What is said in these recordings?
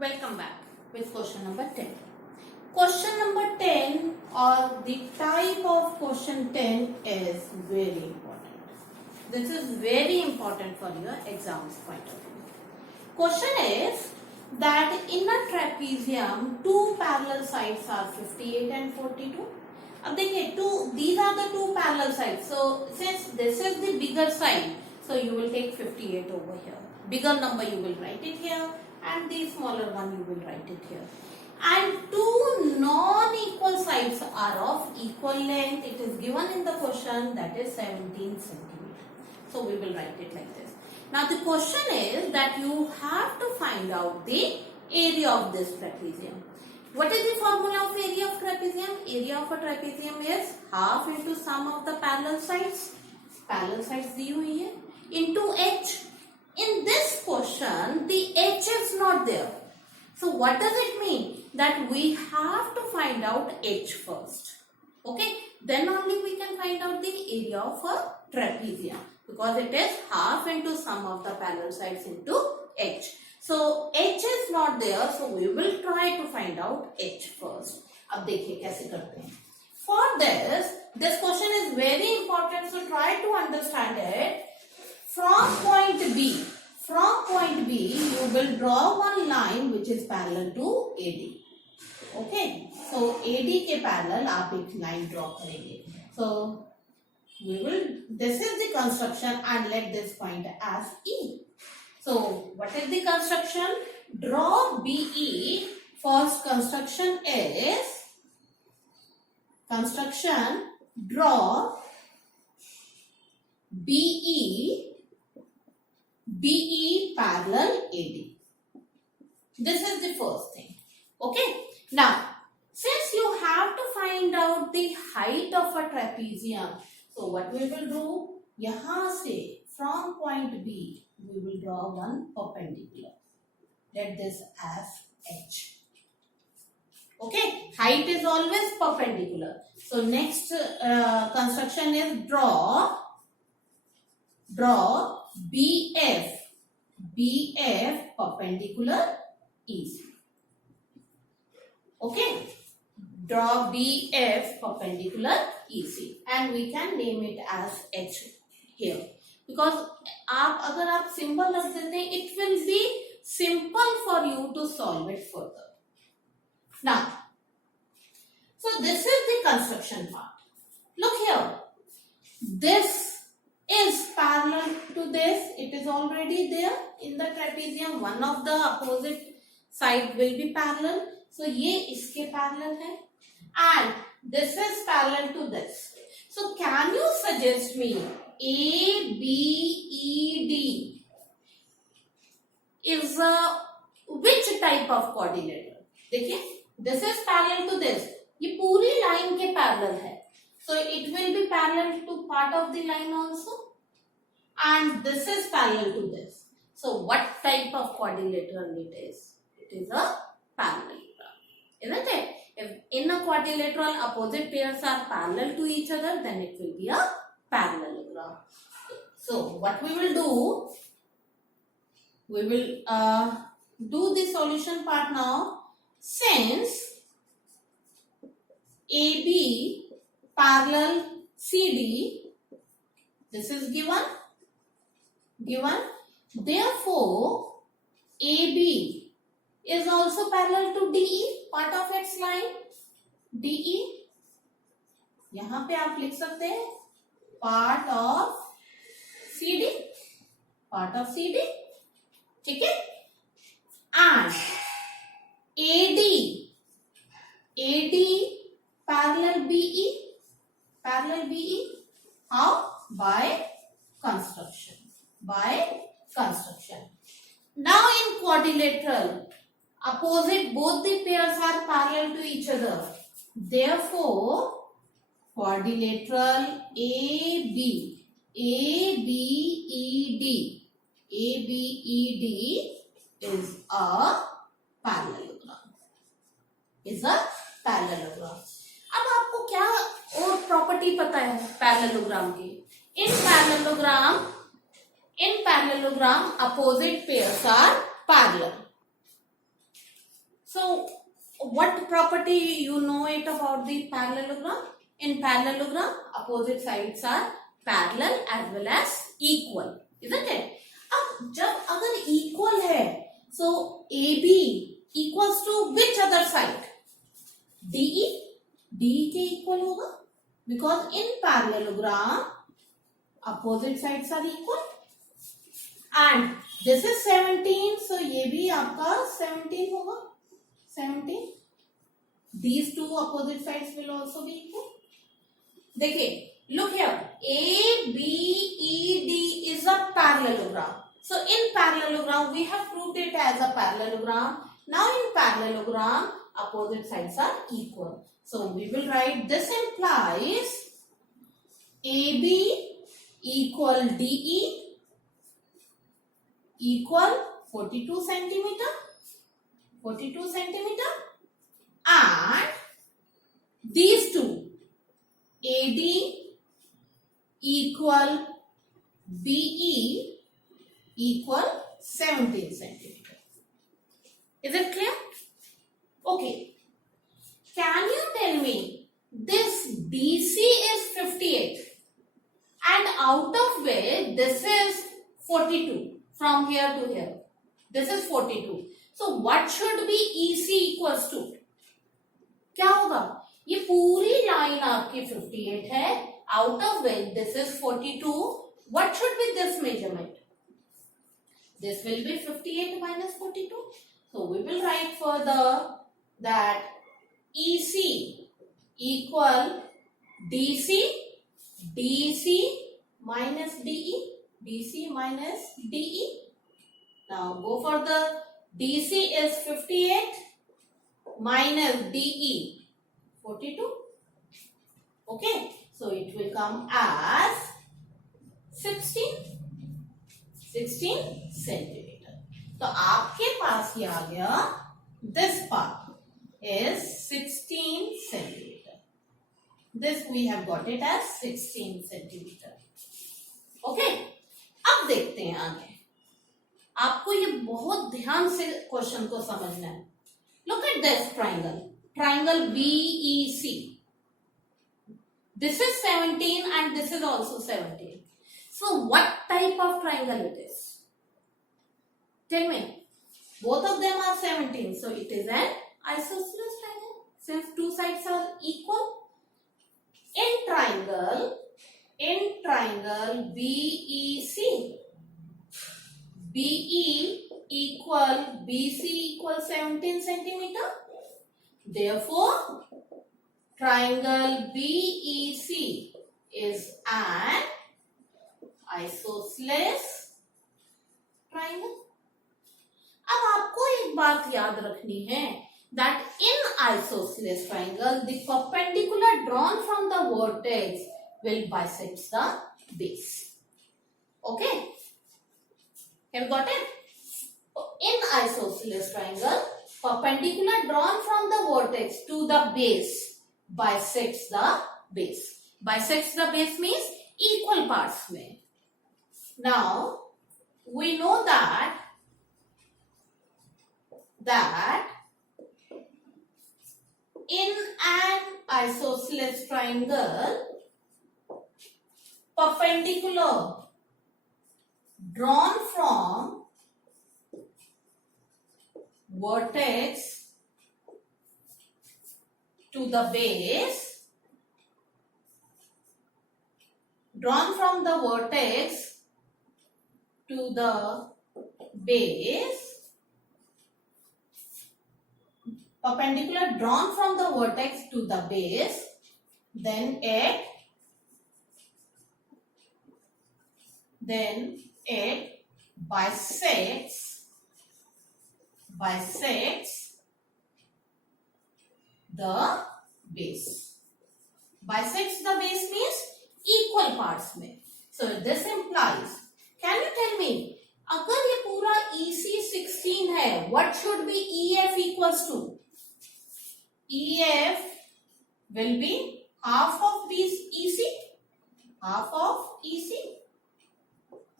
Welcome back with question number 10. Question number 10 or the type of question 10 is very important. This is very important for your exams point of view. Question is that in a trapezium, two parallel sides are 58 and 42. अब देखिए these are the two parallel sides. So since this is the bigger side, so you will take 58 over here. Bigger number you will write it here, and the smaller one you will write it here. And two non-equal sides are of equal length. It is given in the question, that is 17 centimeter. So we will write it like this. Now the question is that you have to find out the area of this trapezium. What is the formula of area of trapezium? Area of a trapezium is half into sum of the parallel sides. Parallel sides दी हुई है into h. In this question, the h is not there. So what does it mean? That we have to find out h first. Okay? Then only we can find out the area of a trapezium. Because it is half into sum of the parallel sides into h. So h is not there. So we will try to find out h first. अब देखिए कैसे करते हैं. For this question is very important. So try to understand it. From point B, you will draw one line which is parallel to AD. Okay, so AD के parallel आप एक line draw करेंगे. So this is the construction and let this point as E. So what is the construction? Draw BE. First construction is draw BE parallel AD. This is the first thing. Okay. Now, since you have to find out the height of a trapezium, so what we will do? यहाँ से from point B, we will draw one perpendicular. Let this as H. Okay. Height is always perpendicular. So next construction is draw BF perpendicular EC. Okay. Draw BF perpendicular EC and we can name it as H here. Because अगर आप symbol रख देते हैं, it will be simple for you to solve it further. Now, so this is the construction part. Look here. This is parallel to this. It is already there in the trapezium. One of the opposite side will be parallel. So ये इसके parallel है. And this is parallel to this. So can you suggest me ABED is which type of quadrilateral? देखिए, this is parallel to this. ये पूरी line के parallel है. So it will be parallel to part of the line also. And this is parallel to this. So what type of quadrilateral it is? It is a parallelogram. Isn't it? If in a quadrilateral opposite pairs are parallel to each other, then it will be a parallelogram. So what we will do? We will do the solution part now. Since AB parallel CD, this is given. Therefore, AB is also parallel to DE, part of its line. DE, यहाँ पे आप लिख सकते हैं part of CD, ठीक है? And AD parallel BE, how? By construction. Now in quadrilateral, opposite both the pairs are parallel to each other. Therefore, quadrilateral ABED is a parallelogram. अब आपको क्या और प्रॉपर्टी पता है पैरेललोग्राम की? In parallelogram, opposite pairs are parallel. So what property you know it about the parallelogram? In parallelogram, opposite sides are parallel as well as equal, isn't it? अब जब अगर equal है, so AB equals to which other side? DE. DE के equal होगा, because in parallelogram opposite sides are equal. And this is 17, so ये भी आपका 17 होगा. 17. These two opposite sides will also be equal. देखिए, look here. A, B, E, D is a parallelogram. So in parallelogram, we have proved it as a parallelogram. Now in parallelogram, opposite sides are equal. So we will write this implies AB equal DE equal 42 centimeter. 42 centimeter, and these two AD equal BE equal 17 centimeter. Is it clear? Okay. Can you tell me this BC is 58 and out of which this is 42 from here to here. This is 42. So what should be EC equals to? क्या होगा? ये पूरी line आपकी 58 है, out of which this is 42. What should be this measurement? This will be 58 minus 42. So we will write further that EC equal DC, DC minus DE, DC minus DE. Now go for the DC is 58 minus DE 42. Okay, so it will come as 16 centimeter. तो आपके पास ये आ गया, this part is 16 centimeter. This we have got it as 16 centimeter. Okay, अब देखते हैं आगे. आपको ये बहुत ध्यान से क्वेश्चन को समझना है. Look at this triangle BEC. This is 17 and this is also 17. So what type of triangle it is? Tell me. Both of them are 17, so it is an isosceles triangle since two sides are equal. In triangle BEC, BE equal BC equal 17 centimeter. Therefore, triangle BEC is an isosceles triangle. अब आपको एक बात याद रखनी है that in isosceles triangle the perpendicular drawn from the vertex will bisect the base. Okay, have you got it? In isosceles triangle, perpendicular drawn from the vertex to the base bisects the base. Bisects the base means equal parts में. Now we know that in an isosceles triangle, perpendicular drawn from vertex to the base, drawn from the vertex to the base, perpendicular drawn from the vertex to the base, then it bisects the base. Bisects the base means equal parts में. So this implies, can you tell me, अगर ये पूरा EC 16 है, what should be EF equals to? EF will be half of EC. Half of EC.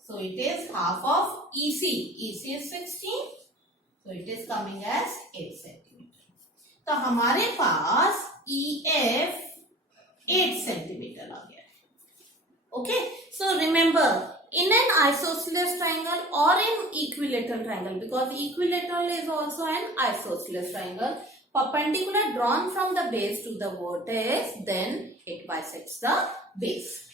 So it is half of EC. EC is 16. So it is coming as 8 centimeter. तो हमारे पास EF 8 centimetre आ गया. Okay, so remember, in an isosceles triangle or in equilateral triangle, because equilateral is also an isosceles triangle, perpendicular drawn from the base to the vertex, then it bisects the base.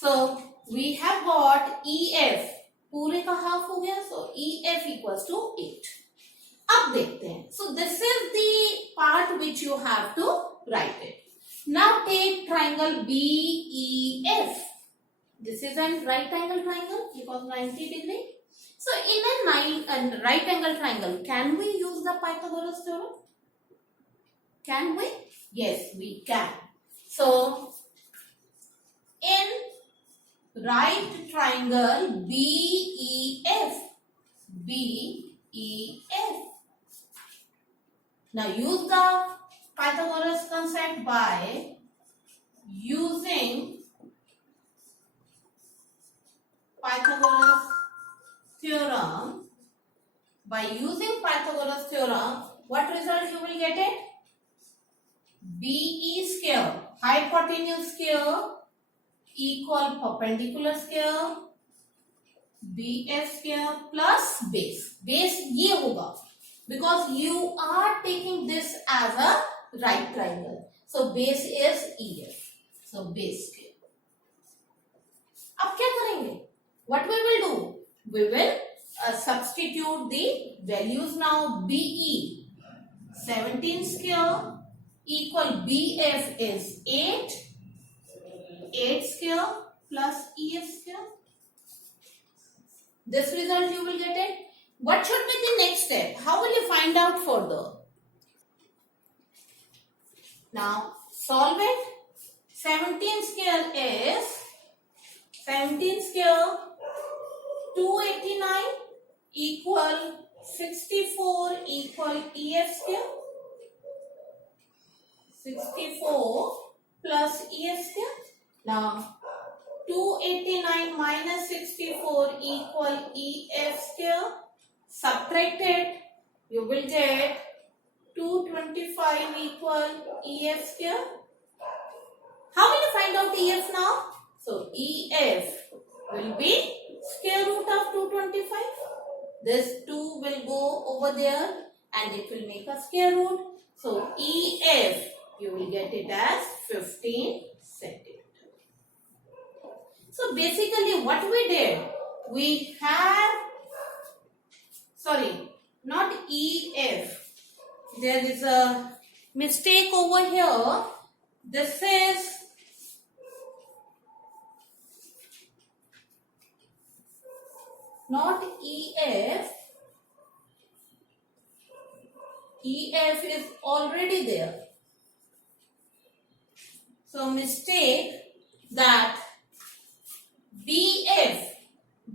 So we have got EF पूरे का half हो गया, so EF equals to 8. अब देखते हैं. So this is the part which you have to write it. Now take triangle BEF. This is a right angle triangle because 90 degree. So in a right angle triangle, can we use the Pythagoras theorem? Can we? Yes, we can. So in right triangle BEF, now use the Pythagoras concept by using Pythagoras theorem. By using Pythagoras theorem, what result you will get it? BE square, hypotenuse square equal perpendicular square BF square plus base. Base ये होगा because you are taking this as a right triangle. So base is EF. So base square. अब क्या करेंगे? What we will do? We will substitute the values now. BE 17 square equal BF is 8. 8 square plus EF square. This result you will get it. What should be the next step? How will you find out further? Now solve it. 17 square is 17 square 289 equal 64 equal EF square. 64 plus EF square. Now 289 minus 64 equal EF square. Subtract it. You will get 225 equal EF square. How will you find out EF now? So EF will be square root of 225. This 2 will go over there and it will make a square root. So EF, you will get it as 15 centimeter. So basically what we did, we have, sorry, not EF. There is a mistake over here. This is not EF. EF is already there. So mistake that BF.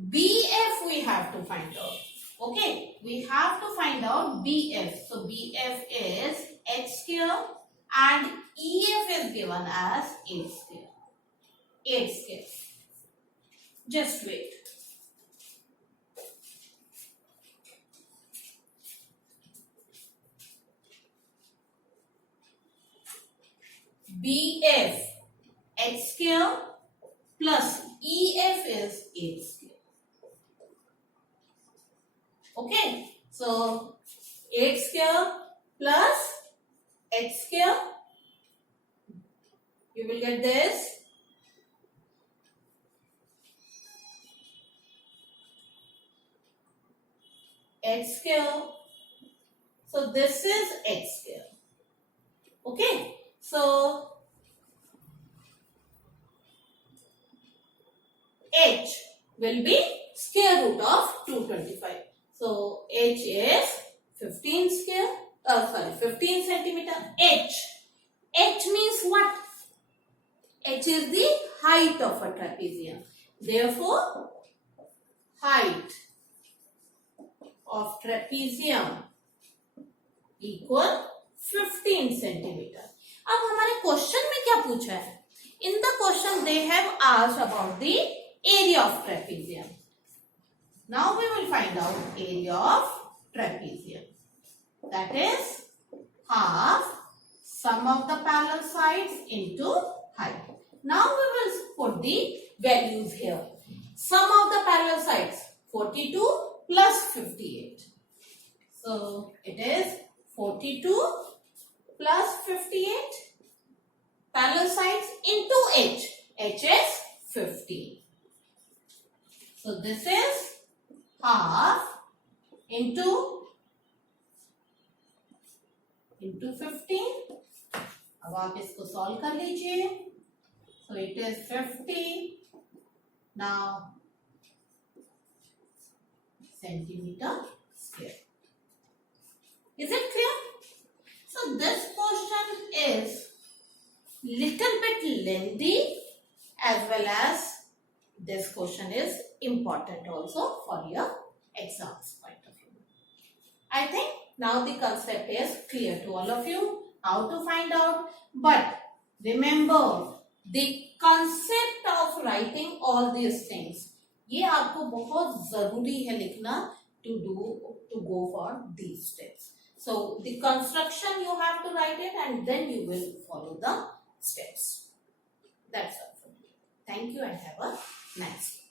BF we have to find out. Okay, we have to find out BF. So BF is H square and EF is given as 8 square. 8 square. Just wait. BF H square plus EF is 8 square. Okay, so 8 square plus H square, you will get this. H square. So this is H square. Okay, so H will be square root of 225. So H is 15 square, 15 centimeter. H means what? H is the height of a trapezium. Therefore, height of trapezium equal 15 centimeter. अब हमारे question में क्या पूछा है? In the question they have asked about the area of trapezium. Now we will find out area of trapezium. That is half sum of the parallel sides into height. Now we will put the values here. Sum of the parallel sides 42 plus 58. So it is 42 plus 58 parallel sides into h. H is 50. So this is half into 15. अब आप इसको solve कर लीजिए. So it is 50 now centimeter square. Is it clear? So this question is little bit lengthy as well as this question is important also for your exams point of view. I think now the concept is clear to all of you how to find out. But remember the concept of writing all these things. ये आपको बहुत जरूरी है लिखना to go for these steps. So the construction you have to write it and then you will follow the steps. That's all for me. Thank you and have a nice day.